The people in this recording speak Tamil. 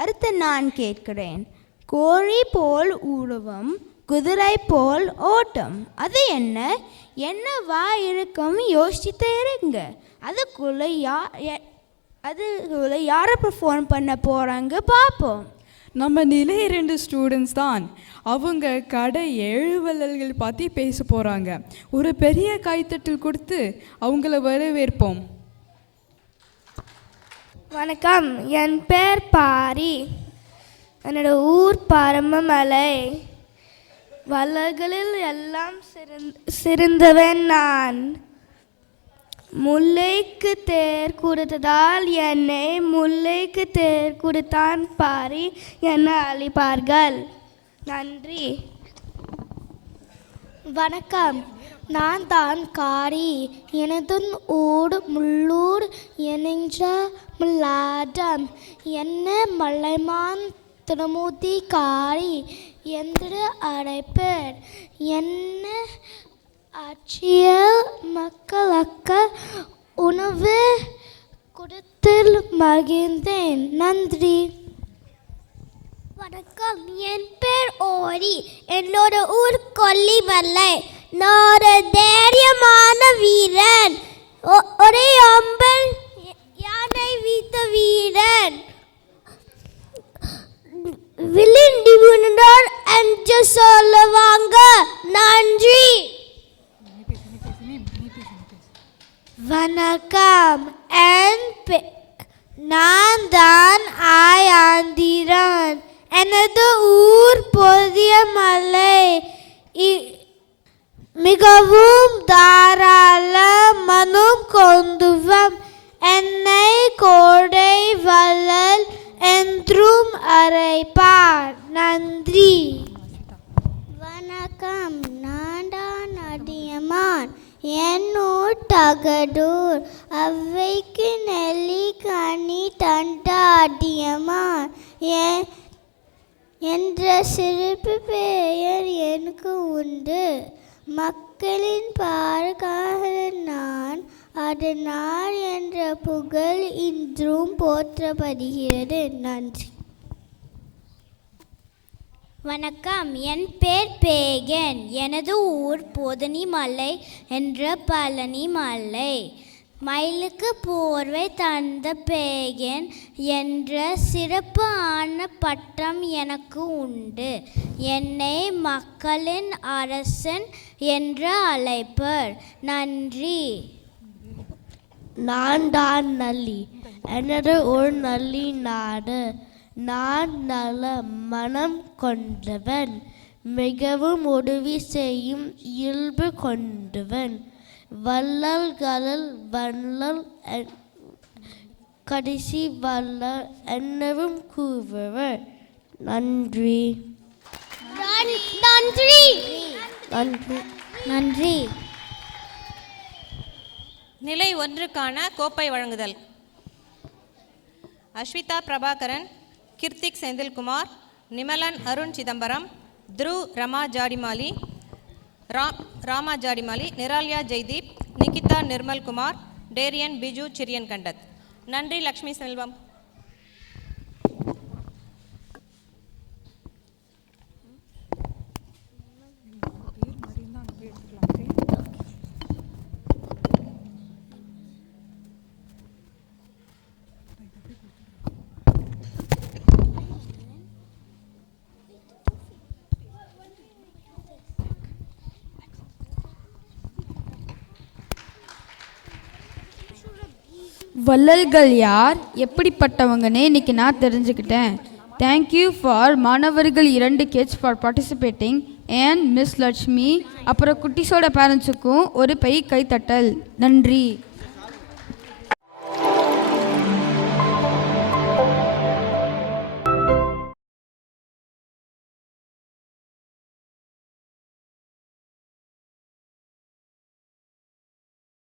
அடுத்து நான் கேட்கிறேன். கோழி போல் உருவம், குதிரை போல் ஓட்டம், அது என்ன? என்னவா இருக்கும்? யோசிச்சுட்டே இருங்க. அதுக்குள்ள யாரை பெர்ஃபார்ம் பண்ண போகிறாங்க பார்ப்போம். நம்ம நிலை 2 ஸ்டூடெண்ட்ஸ் தான். அவங்க கடை 7 வள்ளல்கள் பற்றி பேச போகிறாங்க. ஒரு பெரிய கைத்தட்டல் கொடுத்து அவங்கள வரவேற்போம். வணக்கம், என் பேர் பாரி. என்னோட ஊர் பரமமலை. வள்ளல்களில் எல்லாம் சிறந்தவன் நான். முல்லைக்கு தேர் கொடுத்ததால் என்னை முல்லைக்கு தேர் கொடுத்தான் பாரி என அழைப்பார்கள். நன்றி. வணக்கம், நான் தான் காரி. எனது ஊர் முள்ளூர் என்கின்ற முள்ளாட்டம். என்ன மலைமான் திருமூர்த்தி காரி என்று அழைப்பர். என்ன ஆட்சிய மக்களுக்கு உணவு கொடுத்தில் மகிழ்ந்தேன். நன்றி. வணக்கம், என் பேர் ஓரி. என்னோட ஊர் கொல்லிமலை. நான் தைரியமான வீரன். ஒரே அம்பல் யானை வீத்த வீரன். வில்லிண்டி விழுந்தார் என்று சொல்லுவாங்க. நன்றி. வணக்கம், நான் தான் ஆயாந்திரன். எனது ஊர் பொதிய மலை. மிகவும் தாராள மனம் கொண்டுவம். என்னை கோடை வள்ளல் என்றும் அழைப்பார். நன்றி. வணக்கம், நான் தான் அதியமான். என்னூர் தகடூர். அவைக்கு நெல்லி கனி தந்த அதியமான் என்ற சிறப்பு பெயர் எனக்கு உண்டு. மக்களின் பாதுகாவலன் நான். அதனால் என்ற புகழ் இன்றும் போற்றப்படுகிறது. நன்றி. வணக்கம், என் பேர் பேகன். எனது ஊர் பொதனி மலை என்ற பழனி மலை. மயிலுக்கு போர்வை தந்த பேகன் என்ற சிறப்பு ஆன பட்டம் எனக்கு உண்டு. என்னை மக்களின் அரசன் என்று அழைப்பர். நன்றி. நான் தான் நல்லி. எனது ஒரு நல்லி நாடு. நான் நல்ல மனம் கொண்டவன். மிகவும் உதவி செய்யும் இயல்பு கொண்டவன். வள்ளல்களில் வள்ளல் கடைசி வள்ளல் என்னவும் கூறுவர். நன்றி. நன்றி. நன்றி. நன்றி. நிலை 1க்கான கோப்பை வழங்குதல். அஸ்விதா பிரபாகரன், கிர்த்திக் செந்தில்குமார், நிமலன் அருண் சிதம்பரம், த்ருவ் ரமா ஜாடிமாலி, ராமா ஜாடிமாலி, நிரால்யா ஜெய்தீப், நிகிதா நிர்மல்குமார், டேரியன் பிஜு சிரியன் கண்டத். நன்றி. லக்ஷ்மி செல்வம். வள்ளல்கள் யார், எப்படிப்பட்டவங்கன்னு இன்னைக்கு நான் தெரிஞ்சுக்கிட்டேன். தேங்க்யூ ஃபார் மாணவர்கள் 2 kids for participating and miss Lakshmi. அப்புறம் குட்டிஸோட பேரண்ட்ஸுக்கும் ஒரு கைத்தட்டல். நன்றி.